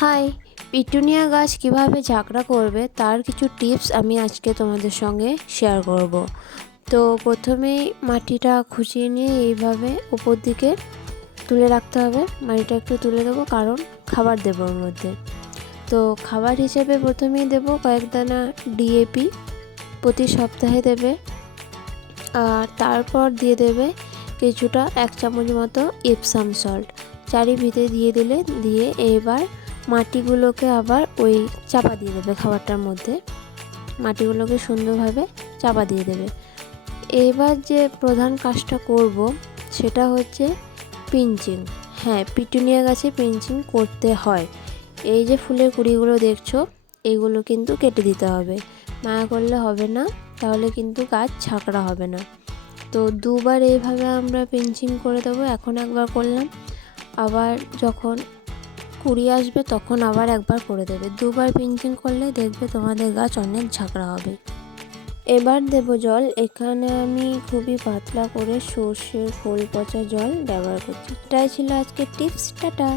High, petunia গাছ কিভাবে ঝাঁকড়া করবে তার কিছু টিপস আমি আজকে তোমাদের সঙ্গে শেয়ার করব। তো প্রথমেই মাটিটা খুঁচিয়ে নিয়ে এইভাবে উপর দিকে তুলে রাখতে হবে। মাটিটা একটু তুলে দেবো কারণ খাবার দেবো ওর মধ্যে। তো খাবার হিসেবে প্রথমেই দেবো কয়েক দানা ডিএপি, প্রতি সপ্তাহে দেবে। আর তারপর দিয়ে দেবে কিছুটা 1 চামচ মতো এপসাম সল্ট চারিভিতে দিয়ে দিলে, দিয়ে এবার মাটিগুলোকে আবার ওই চাপা দিয়ে দেবে খাবারটার মধ্যে। মাটিগুলোকে সুন্দরভাবে চাপা দিয়ে দেবে। এবার যে প্রধান কাজটা করব সেটা হচ্ছে পিঞ্চিং। হ্যাঁ, পিটুনিয়া গাছে পিঞ্চিং করতে হয়। এই যে ফুলের কুঁড়িগুলো দেখছো, এইগুলো কিন্তু কেটে দিতে হবে, মায়া করলে হবে না, তাহলে কিন্তু গাছ ঝাঁকড়া হবে না। তো দুবার এইভাবে আমরা পিঞ্চিং করে দেবো। এখন একবার করলাম, আবার যখন কুড়ি আসবে তখন আবার একবার করে দেবে। দুবার পিঞ্চিং করলে দেখবে তোমাদের গাছ অনেক ঝাঁকড়া হবে। এবার দেব জল। এখানে আমি খুবই পাতলা করে সর্ষের খোল পচা জল ব্যবহার করছি। এটাই ছিল আজকের টিপস। টাটা।